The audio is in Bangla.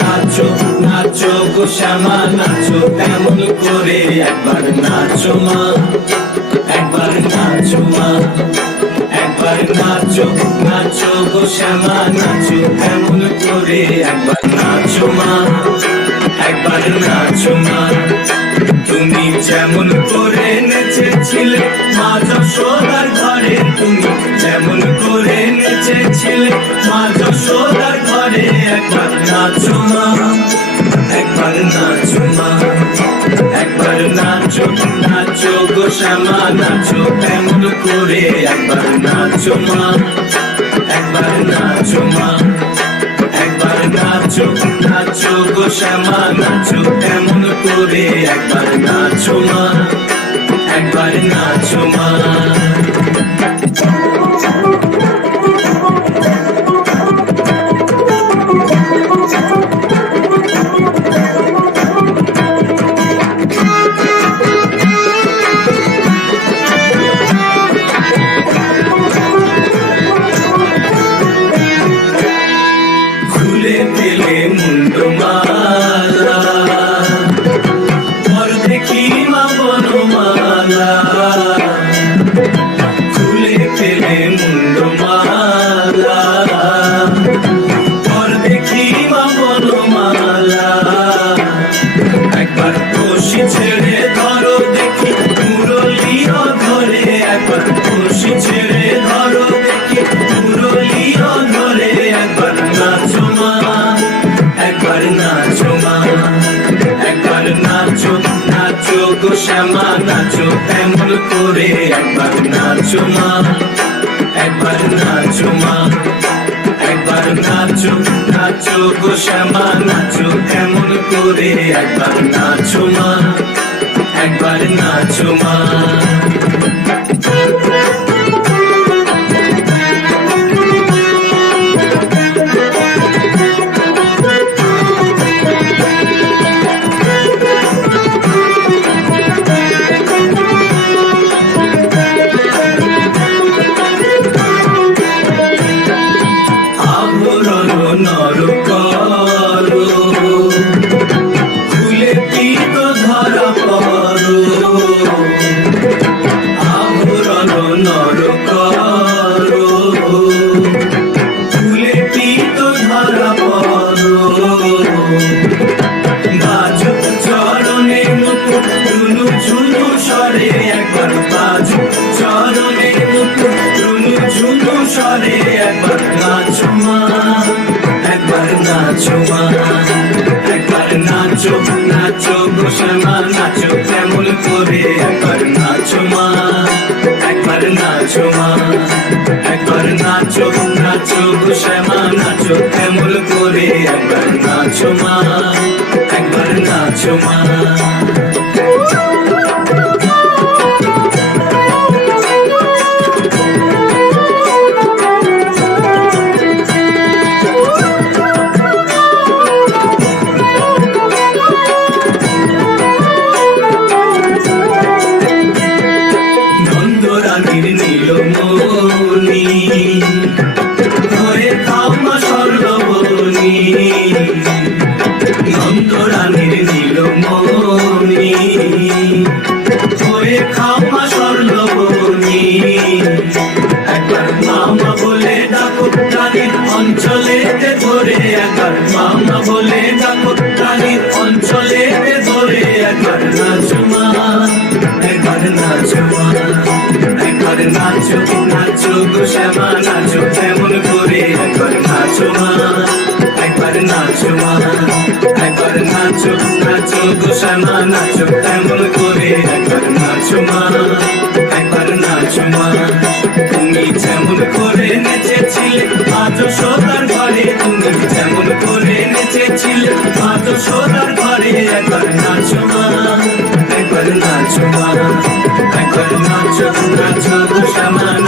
নাচো নাচো গো শ্যামা নাচো কেমন করে, একবার নাচো মা, একবার নাচো মা, একবার নাচো নাচো গো শ্যামা নাচো কেমন করে, একবার নাচো মা, একবার নাচো মা। তুমি যেমন করে নেচেছিলে মা যশোদার ঘরে, তুমি যেমন করে নেচেছিলে মা যশোদার ঘরে, একবার নাচো মা, একবার নাচো মা, একবার নাচো নাচো গো শ্যামা নাচো কেমন করে, একবার নাচো মা, একবার নাচো মা, একবার নাচো নাচো গো শ্যামা নাচো কেমন করে, একবার নাচো মা, একবার নাচো মা। খুলে দিলে মুন্ডমালা, পর দেখি মা বনমালা, খুলে দিলে মুন্ডমালা, পর দেখি মা বনমালা, একবার খুশি ছেড়ে ধরো দেখি মুরলিও ধরে, একবার খুশি ছেড়ে ধরো দেখি মুরলিও ধরে, একবার নাচো মা, একবার নাচো মা, একবার নাচো নাচো গো শ্যামা নাচো কেমন করে, একবার নাচো মা, একবার নাচো মা, একবার নাচো নাচো গো শ্যামা নাচো কেমন করে, একবার নাচো মা, একবার নাচো মা। নর করো খুলে পিত ধরা করো, আভরণ নর করো খুলে পিত ধরা করো, বাজু চরণে মুকুট ঝুনু ঝুনু স্বরে, একবার বাজু চরণে মুকুট ঝুনু ঝুনু স্বরে, একবার নাচো মা, একবার নাচো মা, একবার নাচো নাচো গো শ্যামা নাচো কেমন করে, একবার নাচো মা, একবার নাচো মা, একবার নাচো নাচো গো শ্যামা নাচো কেমন করে, একবার নাচো মা, একবার নাচো মা। নন্দরানীর নীলমণি হয়ে খামা স্বর্ণবনি, নন্দরানীর নীলমণি হয়ে খামা স্বর্ণবনি, একবার মামা বলে ডাকো রানীর অঞ্চলেতে ধরে, একবার মামা বলে ডাকো রানীর অঞ্চলেতে ধরে, একবার নাচো মা, একবার নাচো মা, একবার নাচো নাচো গো শ্যামা নাচো কেমন করে, একবার নাচো মা, একবার নাচো মা, একবার নাচো নাচো গো শ্যামা নাচো কেমন করে, একবার নাচো মা, একবার নাচো মা। তুমি যেমন করে নেচেছিলে মা যশোদার ঘরে, তুমি যেমন করে নেচেছিলে মা নাচো মা, একবার নাচো নাচো গো শ্যামা